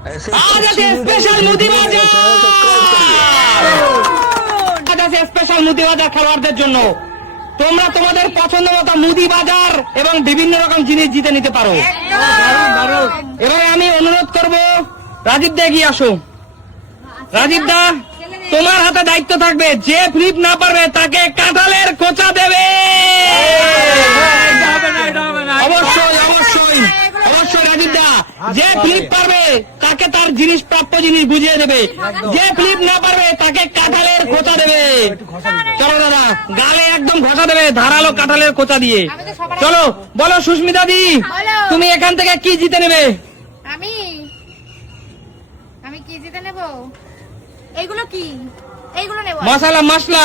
आज আছে স্পেশাল মুদি বাজার, আজ আছে স্পেশাল মুদি বাজার খেলোয়াড়দের জন্য। তোমরা তোমাদের পছন্দ মতো মুদি বাজার এবং বিভিন্ন রকম জিনিস জিতে নিতে পারো। এবারে আমি অনুরোধ করব, রাজীব দা এগিয়ে আসো। রাজীব দা, তোমার হাতে দায়িত্ব থাকবে, যে ফ্লিপ না পারবে তাকে কাঁঠালের খোঁচা দেবে। অবশ্যই অবশ্যই অবশ্যই রাজীব দা, যে ফ্লিপ পারবে তাকে তার জিনিস, প্রাপ্য জিনিস বুঝিয়ে দেবে। যে ফ্লিপ না পারবে তাকে কাঁঠালের খোঁচা দেবে। চলো দাদা, গালে একদম ঘষা দেবে ধারালো কাঁঠালের খোঁচা দিয়ে। চলো বলো সুস্মিতা দি, তুমি এখান থেকে কি জিতে নেবে? আমি কি জিতে নেব? এইগুলো কি? এইগুলো নেব। মশলা মশলা।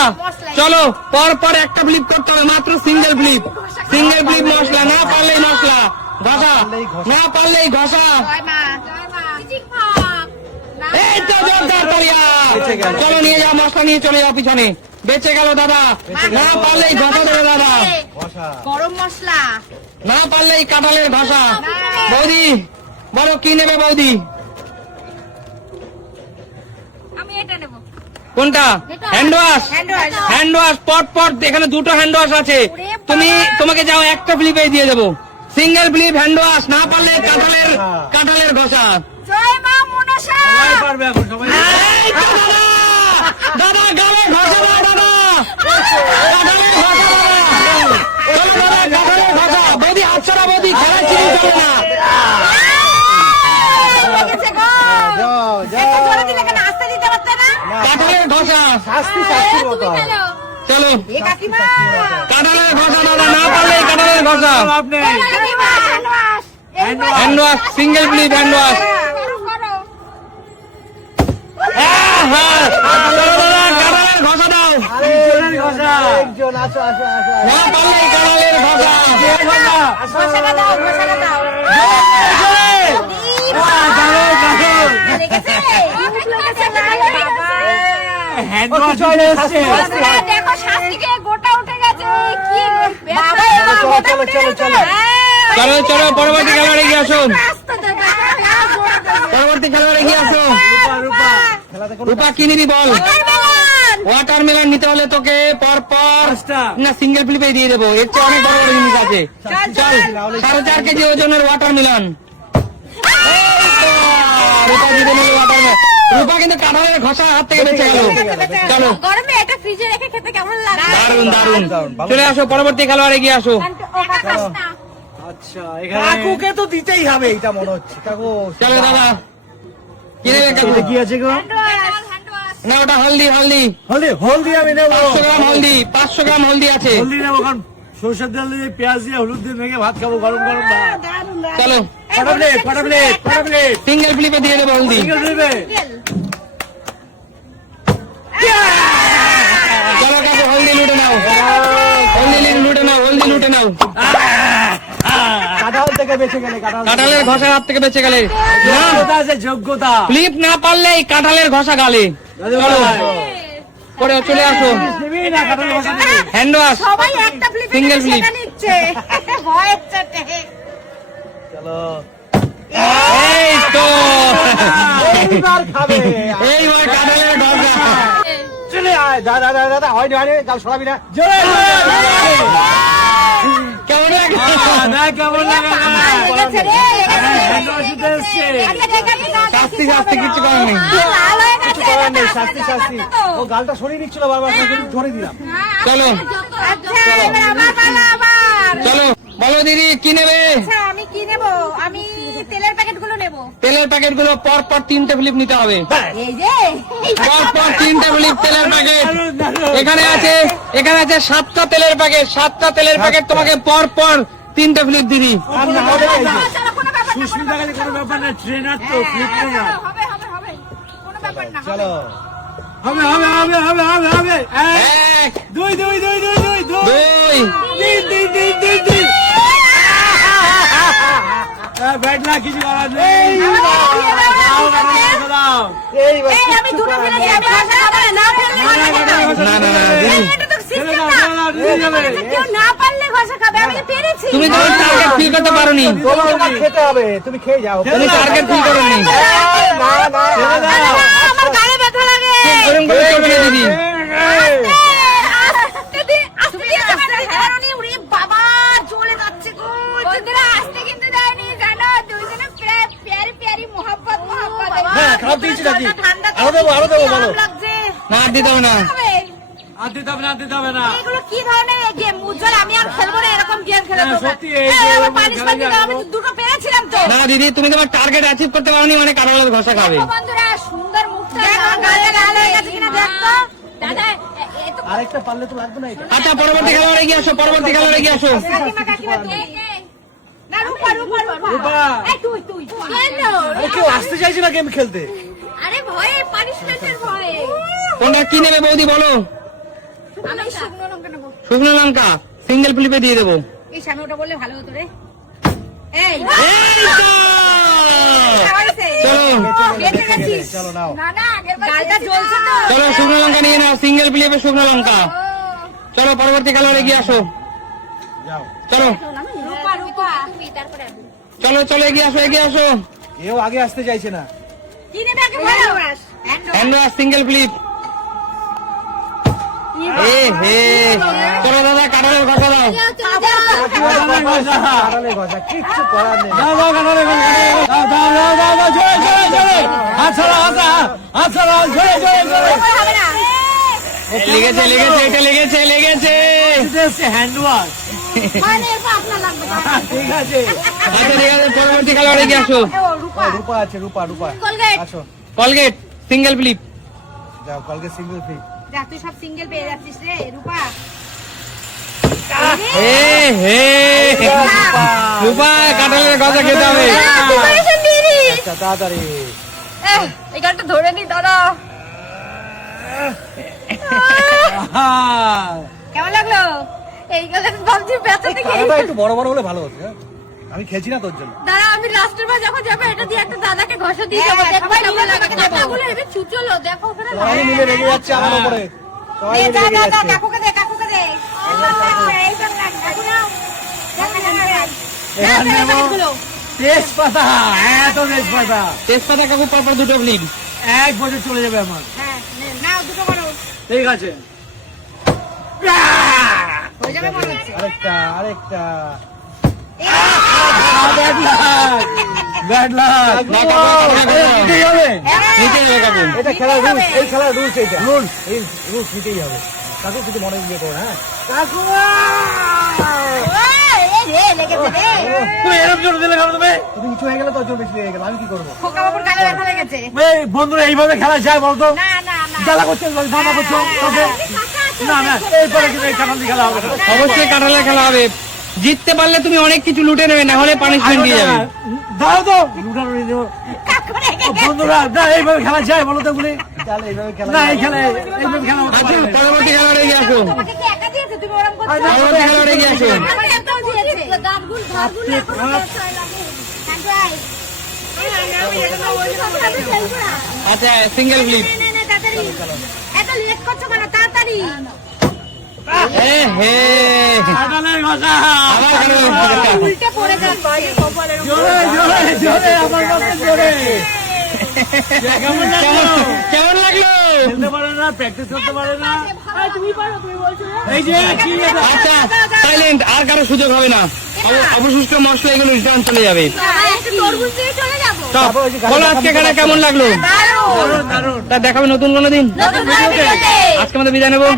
চলো পর পর একটা ফ্লিপ করতে হবে, মাত্র সিঙ্গেল ফ্লিপ। সিঙ্গেল ফ্লিপ মশলা, না পারলেই মশলা ঘষা, না পারলেই ঘষা। জয় মা, জয় মা। এই তো জোরদার তালিয়া। চলো নিয়ে যাও, মশলা নিয়ে চলে যাও পিছনে। বেঁচে গেল দাদা, না পারলেই ঘষা দেবে দাদা। গরম মশলা, না পারলেই কাঁঠালের ঘষা। বৌদি বলো কি নেবে বৌদি? আমি এটা নেব। কোনটা? Hand wash. হ্যান্ড ওয়াশ পট পট, এখানে দুটো হ্যান্ড ওয়াশ আছে। তোমাকে যাও একটা ফ্লিপে দিয়ে দেবো, সিঙ্গেল ফ্লিপ হ্যান্ড ওয়াশ। না পারলে কাঁঠালের ঘষা। জয় মা মনসা। এই তো দাদা, দাদা গালে ঘষা দাও দাদা, কাঁঠালের ঘষা দাও। চলো দাদা, কাঁঠালের ঘষা। বৌদি হাতছাড়া, বৌদি খেলা চিনি চলে না। লেগেছে গো। একটু জোরে দিলে কেন? আস্তে দিতে পারতে না? কাঁঠালের ঘষা। তুমি খেলো। চলো এ কাকিমা। কাঁঠালের ঘষা দাদা, না পারলে কাঁঠালের ঘষা। কাকিমা, hand wash, single flip hand wash. করো, করো। চলো দাদা, কাঁঠালের ঘষা দাও। না পারলে কাঁঠালের ঘষা। ঘষাটা দাও, ঘষাটা দাও। লেগেছে? লেগেছে, লাল হয়ে গেছে। দেখো শাস্তিকে গোটা উঠে গেছে। কি বাবা, গোটা উঠে গেছে। চলো চলো, পরবর্তী খেলোয়াড়ে গিয়ে আসো। আস্তে দাদা। পরবর্তী খেলোয়াড়ে গিয়ে আসো। রূপা কি নিবি বল? ওয়াটারমেলন নিতে হলে তোকে পর পর না সিঙ্গেল ফ্লিপে দিয়ে দেবো। এর চেয়ে অনেক বড় বড় জিনিস আছে। চল, 4.5 কেজি ওজনের ওয়াটারমেলন। রূপা জিতে নিল ওয়াটারমেলন। রূপা কিন্তু কাঁঠালের ঘষা হাত থেকে বেঁচে গেল। চলো, গরমে এটা ফ্রিজে রেখে খেতে কেমন লাগে? দারুন দারুন। চলে আসো, পরবর্তী খেলোয়াড়ে গিয়ে আসো। আচ্ছা, কাকুকে তো দিতেই হবে, এটা মনে হচ্ছে। কাকু চলো দাদা, কি নেবে কাকু? কি আছে গো? না ওটা হলদি, হলদি হলদি, হলদি আমি নেবো। 500 গ্রাম হলদি, 500 গ্রাম হলদি আছে। হলদি নেবো, কারণ সরষের তেল দিয়ে, পেঁয়াজ দিয়ে, হলুদ দিয়ে মেখে ভাত খাবো, গরম গরম ভাত। চলো কটা প্লেট, কটা প্লেট, কটা প্লেট? সিঙ্গেল ফ্লিপে দিয়ে দেবো হলদি। সিঙ্গেল দিবে? চলো কাকু, হলদি লুটে নাও, হলদি লুটে নাও, হলদি লুটে নাও। কাঁঠাল থেকে বেঁচে গেলে, কাঁঠালের ঘষার হাত থেকে বেঁচে গেলে। যোগ্যতা আছে, যোগ্যতা। ফ্লিপ না পারলে এই কাঁঠালের ঘষা গালে। চলো করে চলে আসো। দিবি না কাঁঠাল ভাষা দিবি? হ্যান্ড ওয়াশ, সবাই একটা ফ্লিপে Single flip. সেটা নিচ্ছে। ভয়ের চোটে। চলো, এই তো এইবার খাবে। এইবার কাঁঠালের ঘষা। চলে আয়, দাদা দাদা দাদা, হয়নি হয়নি, গাল সরাবি না। জোরে কেমন লাগে? না, কেমন লাগে না? লেগেছে রে, হ্যান্ড ওয়াশ দিতে এসছে। শাস্তি শাস্তি কিছু করার নেই। লাল হয়ে গেছে। কিছু করার নেই, শাস্তি শাস্তি। ও গালটা সরিয়ে নিচ্ছিল বারবার, ধরে দিলাম। চলো আচ্ছা, এবার আমার পালা আবার। চলো বলো দিদি কি নেবে? আচ্ছা, আমি কি নেব? আমি তেলের প্যাকেটগুলো নেব। তেলের প্যাকেট গুলো পর পর 3টে ফ্লিপ নিতে হবে। এই যে পর পর 3টে ফ্লিপ তেলের প্যাকেট। এখানে আছে 7টা তেলের প্যাকেট। 7টা তেলের প্যাকেট তোমাকে পর পর 3টে ফ্লিপ দিদি। আর না হবে এই যে। চলো, কোনো ব্যাপার না। সুস্মিতা কাছে কোনো ব্যাপার না, ট্রেনার তো, ফ্লিপ ট্রেনার। হবে হবে হবে, কোনো ব্যাপার না। চলো, হবে হবে হবে হবে হবে হবে। 1 দুই দুই দুই দুই দুই দুই 2 তিন তিন তিন তিন তিন। ব্যাট না, কিছু করার নেই। দাও, দাও, দাও। এই আমি দুটো ফেলেছি, আমি ঘষা খাবো না, না ফেললে ঘষা খাবো। না না না দিদি, এটা তো ছেড়ে সিস্টেম দাও, না। ছেড়ে দাও, দিয়ে যাবে। কেউ না পারলে ঘষা খাবে, আমি তো পেরেছি। তুমি তো টার্গেট ফিল করতে পারোনি। তোমার খেতে হবে, তুমি খেয়ে যাও। তুমি টার্গেট ফিল করোনি। দিচ্ছি নাকি? জলটা ঠান্ডা তো, আরো দেবো বলো। গরম লাগছে। না আর দিতে হবে না। আর দিতে হবে না। এগুলো কি ধরনের গেম? উজ্জ্বল, আমি আর খেলবো না এরকম গেম খেলে। হ্যাঁ, তোমরা। সত্যি এই যে এরকম পানিশমেন্ট খেলা দিতে, যায় আমি তো দুটো পেরেছিলাম তো। না দিদি, তুমি তোমার টার্গেট অ্যাচিভ করতে পারোনি মানে কাঁঠালের ঘষা খাবে। দেখো বন্ধুরা, সুন্দর মুখটা গালে গালে হয়ে গেছে কিনা দেখতো। দাদা, এ তো আরেকটা পারলে তো লাগবে না এটা। আচ্ছা পরবর্তী খেলোয়াড়ে গিয়ে আসো, পরবর্তী খেলোয়াড়ে গিয়ে আসো। কাকিমা তুই। না, রূপা। রূপা। এই তুই। কেন? আরে কেউ আসতে চাইছে না গেম খেলতে। আরে ভয়ে, পানিশমেন্টের ভয়ে। তোমরা কি নেবে বৌদি বলো? আমি শুকনো লঙ্কা নেবো। শুকনো লঙ্কা সিঙ্গেল ফ্লিপে দিয়ে দেবো। এই সামনে ওটা বললে ভালো হতো রে। এই এই তো! চলো বেঁচে গেছিস। চলো নাও। না, আগের বার গালটা জ্বলছে তো। চলো শুকনো লঙ্কা নিয়ে নাও, সিঙ্গেল ফ্লিপে শুকনো লঙ্কা। চলো পরবর্তী খেলোয়াড়ে গিয়ে আসো। যাও। চলো রূপা, তুমি তারপরে আমি। চলো এগিয়ে আসো। এও আগে আসতে চাইছে না। কি নেবে আগে বলো? Hand single flip. এ হে, চলো দাদা কাঁঠালের ঘষা দাও। কাঁঠালের গজা, কিচ্ছু করার নেই। দাও, কাঁঠালের গজা, দাও, জোরে। হাত ছাড়া, হাত ছাড়া, জোরে। হবে না। লেগেছে, এটা লেগেছে। Hand wash. মানে এরপর আপনার লাগবে না। ঠিক আছে। আচ্ছা ঠিক আছে, পরবর্তী খেলোয়াড়ে গিয়ে আসো। ও রূপা। রূপা আছে, রূপা। Colgate। আসো। Colgate single flip. যাও, কালকে সিঙ্গেল ফি। যা, তুই সব সিঙ্গেল পেয়ে যাচ্ছিস রে রূপা। এ হে, রূপা কাঁঠালের ঘষা খেতে হবে। প্রিপারেশন দিয়ে দিস। আচ্ছা, তাড়াতাড়ি। এই গানটা ধরে নি দাদা। কেমন লাগলো? এই গানটা ভাবছি ব্যথা থেকে। কাঁঠালটা একটু বড় হলে ভালো হতো। হ্যাঁ? আমি খেয়েছি না তোর জন্য। দাঁড়া, আমি লাস্টের বার যখন যাবো এটা দিয়ে একটা দাদাকে ঘষা দিয়ে যাবো। দেখো কেমন লাগে। কাটাগুলো এবে চুচলো, দেখো ওখানে সবাই মিলে রেগে যাচ্ছে আমার উপরে। সবাই মিলে রেগে যাচ্ছে। কাকুকে দে। এইবার লাগবে। কাকু নাও। এবার নেবো তেজপাতা। তেজপাতা কাকু পরপর দুটো ফ্লিপ। 1 বছর চলে যাবে আমার। হ্যাঁ, নাও দুটো করো। ঠিক আছে। হয়ে যাবে মনে হচ্ছে। আরেকটা। Bad luck. না, কাকু, নিতেই হবে। নিতে হবে কাকু। এটা খেলার রুলস, এই খেলার রুলস এইটা। এই রুলস নিতেই হবে। কাকু কিছু মনে দিয়ে করো, হ্যাঁ? কাকু! লেগেছে রে। তুমি এরকম জোর দিলে খাবে তুমি? তুমি কিছু হয়ে গেলে তো জোর বেশি লেগে গেল। আমি কি করবো? খোকা বাবুর গালে ব্যথা লেগেছে। এই বন্ধুরা এইভাবে খেলা যায় বলতো? না। জ্বালা করছো, ধামা করছো তোকে? না, এরপরে কিন্তু এই কাঁঠাল দিয়ে খেলা হবে না। অবশ্যই কাঁঠালের খেলা হবে। জিততে পারলে তুমি অনেক কিছু লুটে নেবে, না হলে পানিশমেন্ট দিয়ে যাবে। দাও তো লুটানো নিয়ে যাবো। বন্ধুরা না, এইভাবে খেলা যায় বলো তো গুলি? না, এই খেলা এইভাবে খেলা হতে আচ্ছা পারে না। পরবর্তী খেলোয়াড়ে গিয়ে আসো। তোমাকে কি একা দিয়েছে? তুমি ওরম করছো? পরবর্তী খেলোয়াড়ে গিয়ে আসো। আমার একটাও দিয়েছে। গানগুলো ধারগুলো এখন ব্যথা লাগে। হ্যান্ড্রাই। আমি এটা না বলছি না। আচ্ছা সিঙ্গেল ফ্লিপ। না, তাড়াতাড়ি। এত লেট করছো কেন? তাড়াতাড়ি। এ হে, কাঁঠালের ঘষা। আবার কাঁঠালের ঘষা। উল্টে পড়ে যাচ্ছে। জোরে আমার কাছে জোরে। কেমন লাগলো? কেমন লাগলো? খেলতে পারে না, প্র্যাকটিস করতে পারে না। এই যে কি এটা? আচ্ছা সাইলেন্ট, আর কারো সুযোগ হবে না। অবশিষ্ট মশলা এগুলো রিটার্ন চলে যাবে। একটু তরমুজ দিয়ে চলে যাবো। সব বলো আজকে খেলা কেমন লাগলো? দারুণ, দারুণ। তা দেখাবে নতুন কোনো দিন। নতুন ভিডিওতে। আজকে আমাদের বিদায় নেবো।